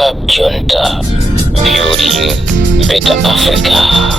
Club Junta, building better Africa.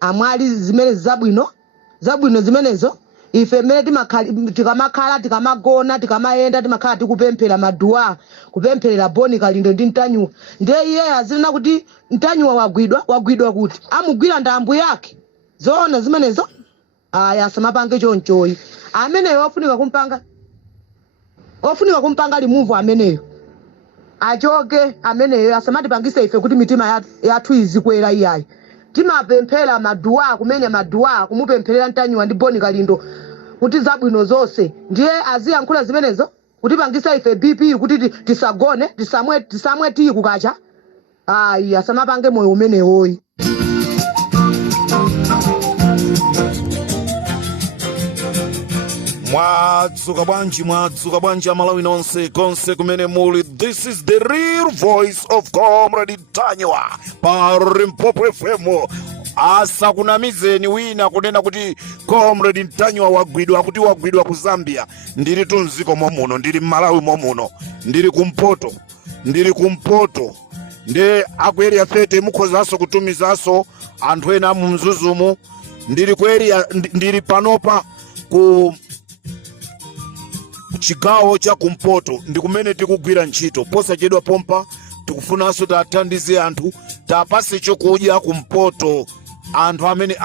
Amwali zimene zabwino zimenezo ife mmene tikamakhala tikamagona tikamayenda timakhala tikupemphera maduwa kupempherera boni kalindo ndi Mtanyiwa ndiye iye azina kuti Mtanyiwa wagwidwa kuti amugwira ndambu yake zoona zimenezo asamapange chonchoyi ameneyo ofunika kumpanga limuvu ameneyo achoke ameneyo asamatipangise ife kuti mitima yathu izikwera iyayi timapemphera maduwa kumenya maduwa kumupempherera Mtanyiwa ndi boni kalindo kuti zabwino zonse ndiye aziyankhula zimenezo kuti pangisa ife BP kuti tisagone tisamwe tiyi kukacha asamapange moyo umenewoyi. Mwadzuka bwanji Malawi nonse konse kumene muli. This is the real voice of Comrade Mtanyiwa pa Limpopo FM. Asakunamizeni wina kunena kuti Comrade Mtanyiwa wagwidwa ku Zambia. Ndili tunziko momuno, ndili Malawi momuno, ndili kumpoto. Nde akweri ya fete mukhozaso kutumizaso anthu ena mu mzuzumu. Ndili panopa ku Chigawo cha kumpoto ndikumene tikugwira ntchito posachedwa pompa tikufunanso tathandize anthu tapase chokudya kumpoto anthu amene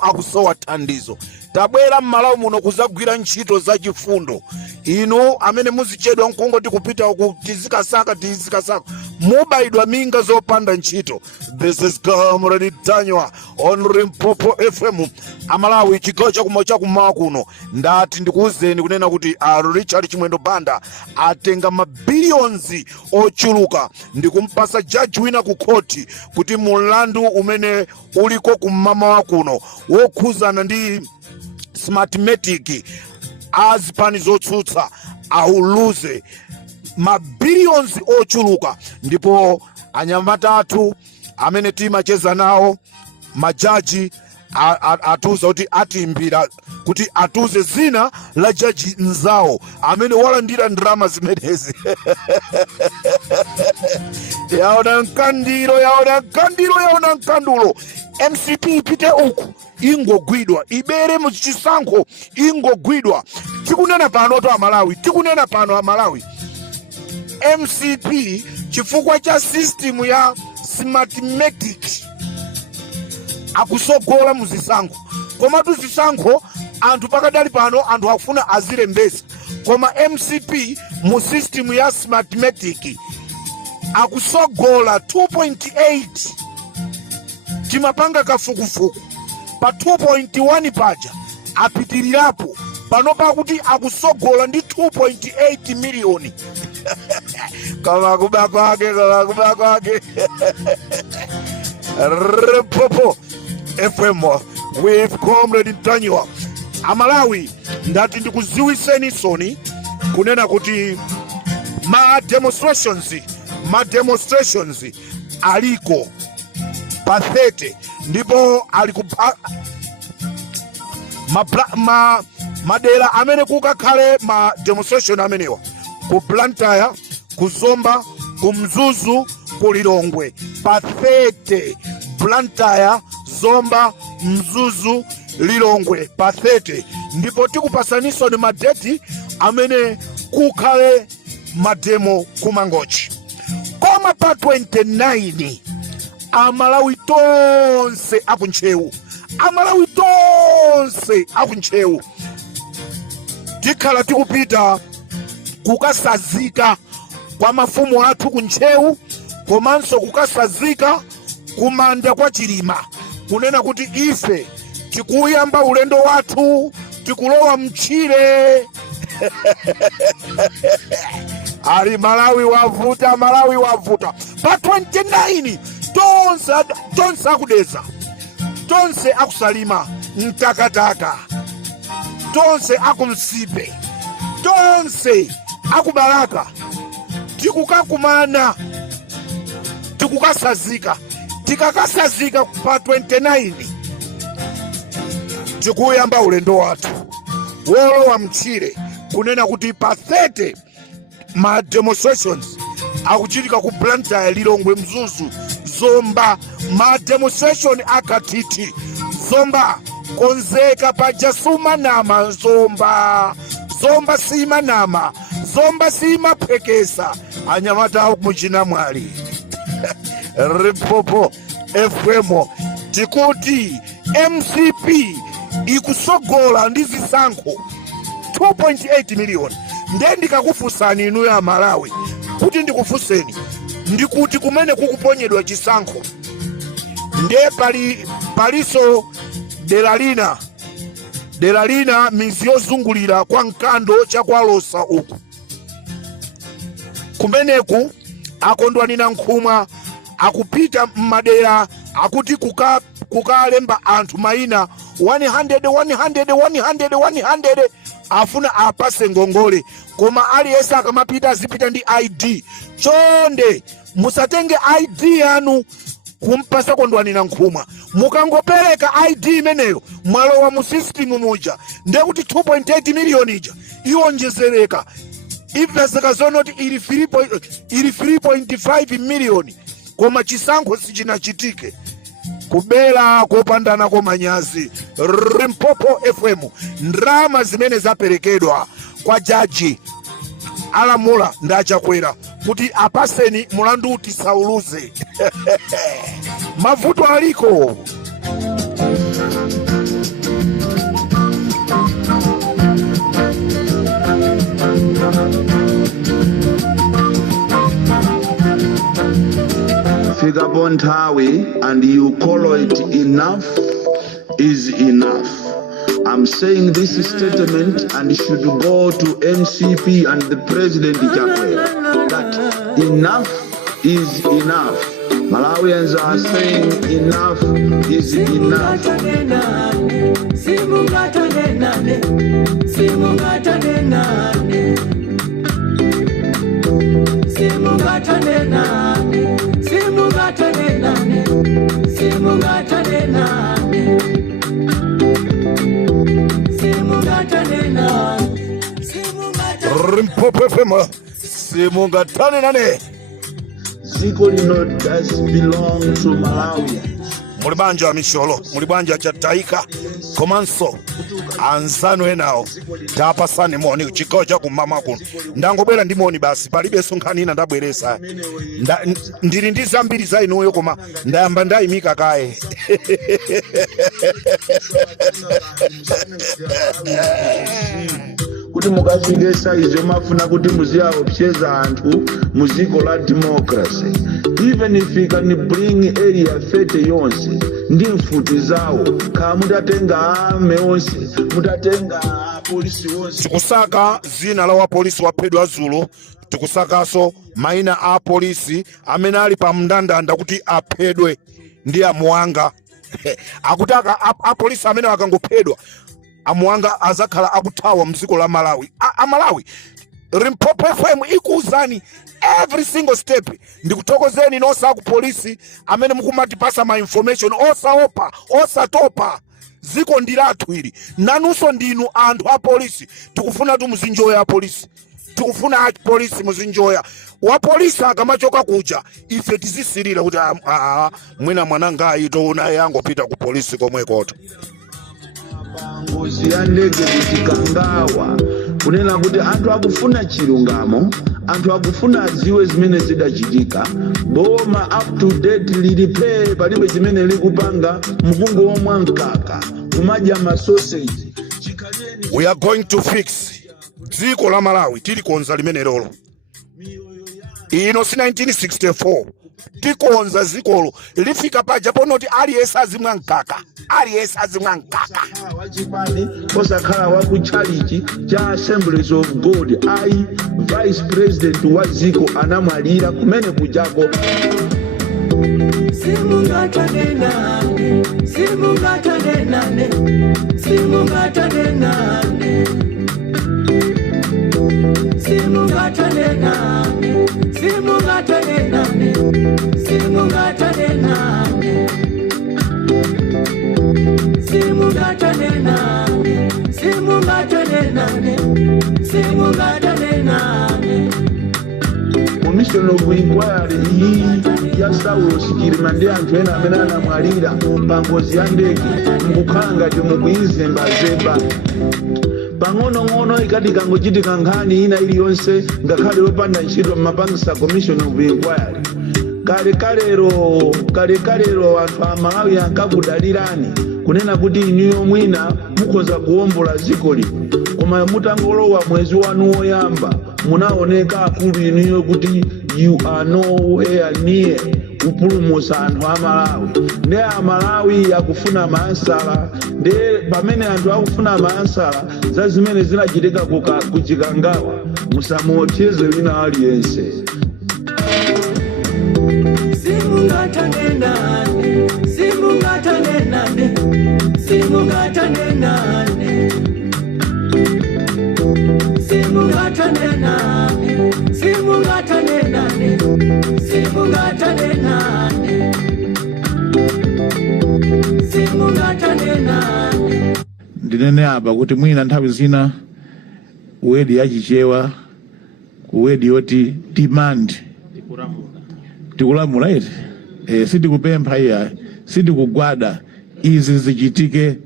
akusowa thandizo. Tabwera m'Malawi muno kuzagwira ntchito za chifundo. Ino amene muzichedwa nkungoti kupita ku tizikasaka mubayidwa minga zopanda ntchito. This is Comrade Mtanyiwa on Limpopo FM. Amalawi chigawo chakumawa kuno ndati ndikuuzeni kunena kuti Richard Chimwendo Banda atenga mabiliyons ochuluka ndikumpasa judge Wina ku koti kuti mulandu umene uliko ku Mamawa kuno wokhuzana ndi smartmatic azipani zotsutsa auluze mabiliyons ochuluka. Ndipo anyamata athu amene timacheza nawo majaji atuza kuti atimbira kuti atuze zina la jaji nzawo amene walandira ndrama zimenezi. yaona nkandiro MCP ipite uku ingogwidwa ibere muchisankho ingogwidwa. Tikunena pano Amalawi MCP chifukwa cha system ya smartmatic akusogola muzisankho koma tuzisankho anthu pakadali pano anthu akufuna azilembesa koma MCP mu system ya smartmatic akusogola 2.8 timapanga kafukufuku pa 2.1 paja apitirirapo pano pakuti akusogola ndi 2.8 miliyoni. kama kuba kwake Limpopo FM with Comrade Mtanyiwa. Amalawi ndati ndikuziwiseni soni kunena kuti ma demonstrations aliko pathete ndipo madera amene kukakhale ma demonstration amenewa ku Blantyre, ku Zomba, ku Mzuzu, ku Lilongwe. Pathete Blantyre, Zomba, Mzuzu, Lilongwe pathete. Ndipo tikupasaniso ni madeti amene kukhale mademo kumangochi. Koma pa 29 Amalawi tonse akunchewu tikhala tikupita kukasazika kwa mafumu athu kunchewu komanso kukasazika kumanda kwa Chilima kunena kuti ife tikuyamba ulendo wathu tikulowa mchire. Ali Malawi wavuta pa 29 tonse akudeza, tonse akusalima mtakataka, tonse akumsipe, tonse akubalaka, tikukakumana, tikukasazika. Tikakasazika pa 29 tikuyamba ulendo wathu wolowa mchire, kunena kuti pa 30 ma demonstrations akuchitika ku Blantyre, Lilongwe, Mzuzu, Zomba, ma demonstration akatiti. Zomba konzeka paja sumanama, Zomba simanama, Zomba simaphekesa, anyamata aku muchina mwali. Limpopo FM tikuti MCP ikusogola ndi zisankho 2.8 million. Ndikakufusani inu ya Malawi kuti ndikufuseni ndikuti kumene kukuponyedwa chisankho nde paliso dera lina mizi yozungulira kwa mkando chakwalosa uku kumeneku akondwani na nkhumwa akupita mmadera akuti kukalemba anthu maina 100 afuna apase ngongole, koma aliyense akamapita azipita ndi ID. Chonde musatenge ID yanu kumpasa kondwani na nkhumwa, mukangopereka ID imeneyo mwalowa mu system muja ndekuti 2.8 million ija iwonjezereka ipezeka zonoti ili 3.5 million, koma chisankho sichinachitike. Kubela kopandana komanyazi. Limpopo FM ndrama zimene zaperekedwa kwa jaji alamula ndachakwera kuti apaseni mulandu tisauluze. Mavuto aliko. Figure Bontawi and you call it enough is enough. I'm saying this statement and it should go to MCP and the President Chigawo that enough is enough. Malawians are saying enough is enough. Limpopo FM simungatane nane. Ziko lino does belong to Malawians. Mulibanja misholo, mulibanja chataika komanso anzano enao tapasani moni chigawo cha kumama kuno. Ndangobera ndi moni basi palibe sonkhani ina ndabweresa. Ndili ndi zambiri za inuyo koma ndayamba ndayimika kaye. Kuti mukafike saizo mafuna kuti muziyaopseza anthu muziko la democracy. Even if you can bring area 30 yonse ndi mfuti zawo kha mutatenga ame onse mutatenga polisi onse. Tikusaka zina la wapolisi waphedwa Zulu, tikusakaso maina a polisi amene ali pa mndandanda kuti aphedwe ndi amuwanga. Akutaka apolisi amene akangophedwa amuwanga azakhala akuthawa mziko la Malawi. Malawi Limpopo FM ikuuzani every single step. Ndikuthokozeni nonse aku polisi amene mukumatipasa ma information osaopa osatopa. Ziko ndilathu ili nanunso ndinu anthu a polisi tikufuna tu muzinjoya a polisi, tikufuna a polisi muzinjoya. Wa polisi akamachoka kuja ife tizisirira kuti mwina mwananga ayitoona yango pita ku polisi komwe koto. Ngozi ya ndege kutikangawa kunena kuti anthu akufuna chilungamo, anthu akufuna aziwe zimene zidachitika. Boma up to date lilipe palibe zimene likupanga mkungu omwe mkaka kumadya ma sausage. We are going to fix dziko la Malawi tili konza limene lolo. Ino si 1964 tikonza zikolo lifika paja ponoti aliyense azimwa mkaka wachipani osakhala wa ku chalichi cha Assemblies of God ai vice president wa ziko anamwalira kumene kujako Commission of Inquiry ya Saulo Sikirima ndi anthu ena amene anamwalira pa ngozi ya ndege Nkhanga mukuyizembazemba pang'onong'ono ikati kangochitika nkhani ina iliyonse ngakhale yopanda ntchito mmapangisa Commission of Inquiry. Kalekalero anthu a Malawi ankakudalirani kunena kuti inuyo mwina mukhoza kuwombola dziko lino, koma mutangolowa mwezi wanu woyamba munaoneka akulu inuyo kuti you are nowhere near kupulumutsa anthu a Malawi. Ndi a Malawi akufuna maansala, ndi pamene anthu akufuna maansala za zimene zinachitika ku Chigawo musamuopseze wina aliyense. Ndinene apa kuti mwina nthawi zina wedi yachichewa kuwedi yoti demand tikulamula iti sitikupempha iya sitikugwada izi zichitike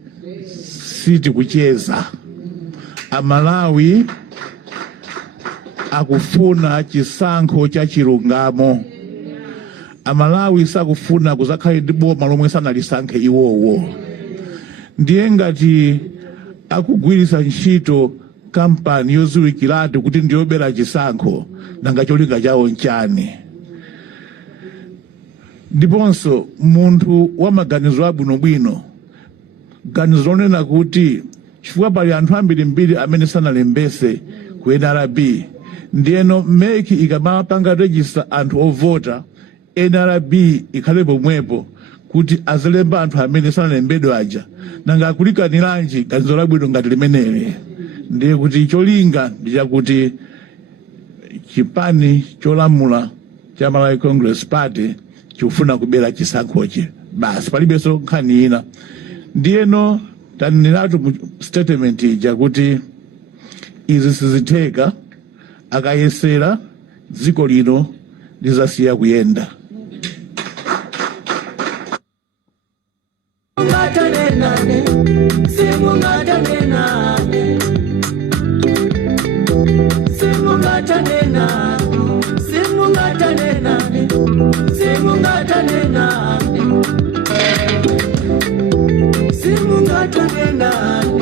sitikucheza. Amalawi akufuna chisankho cha chilungamo. Amalawi sakufuna kuzakhala ndi boma lomwe sanalisankhe iwowo. Ndiye ngati akugwiritsa ntchito kampani yodziwikiratu kuti ndiyobera chisankho nanga cholinga chawo nchani. Ndiponso munthu wa maganizo abwinobwino ganizo lonena kuti chifukwa pali anthu ambirimbiri amene sanalembese ku NRB, ndiyeno meki ikamapanga register anthu ovota NRB ikhale pomwepo kuti azilemba anthu amene sanalembedwe aja nanga akulikaniranji ganizo labwino ngati limeneli. Ndiye kuti cholinga ndichakuti chipani cholamula cha Malawi Congress Party chikufuna kubera chisankhochi basi palibenso nkhani ina. Ndiyeno tanenatu mu statement ija kuti izi sizitheka akayesera dziko lino lizasiya kuyenda.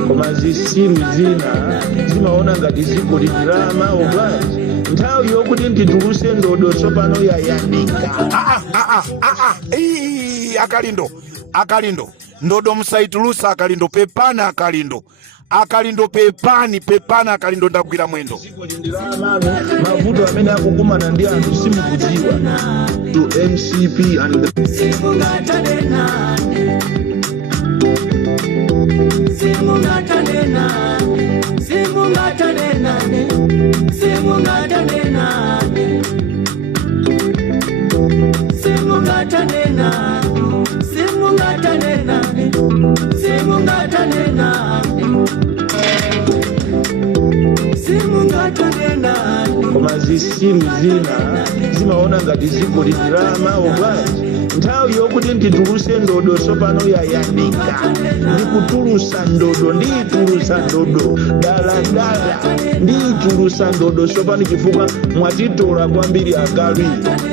Koma zisimu zina zimaona ngati ziko lidrama obwanji nthawi yokuti ndituluse ndodo tsopano yayandika. Akalindo ndodo musaitulusa akalindo pepana akalindo pepana akalindo ndagwira mwendo. Mavuto amene akukumana ndi anthu simukudziwa to MCP and koma zisimu zina zimaona ngati ziko lidrama obwanji nthawi yokuti ndituluse ndodo tsopano yayandika. Ndikutulusa ndodo ndiyitulusa ndodo daladala ndiyitulusa ndodo tsopano chifukwa mwatitola kwambiri agalu.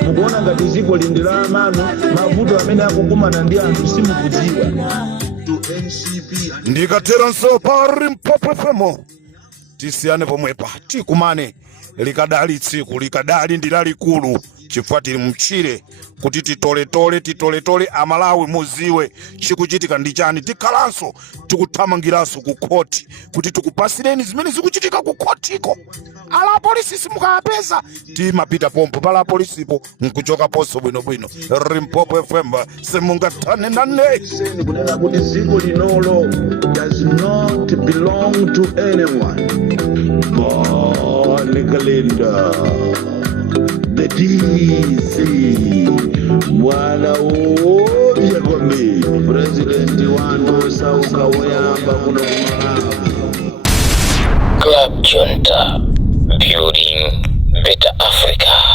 Mukuona ngati ziko lidrama mavuto amene akukumana ndi anthu simukudziwa. Ndikateranso pa Limpopo FM tisiyane pomwepa tikumane likadali tsiku likadali ndi lalikulu chifukwa tili mchire kuti titoletole amalawi muziwe chikuchitika ndi chani. Tikhalanso tikuthamangiranso ku khoti kuti tikupasireni zimene zikuchitika ku khotiko. Ala polisi simukapeza timapita pompo pala polisipo nkuchoka poso bwinobwino. Limpopo FM semungathane nane. Kunena kuti dziko linolo does not belong to anyone. Kalinda, the DC, mwana ovya kwambiri, president wanu sauka woyamba kuno kumalawi. Club Junta, building better Africa.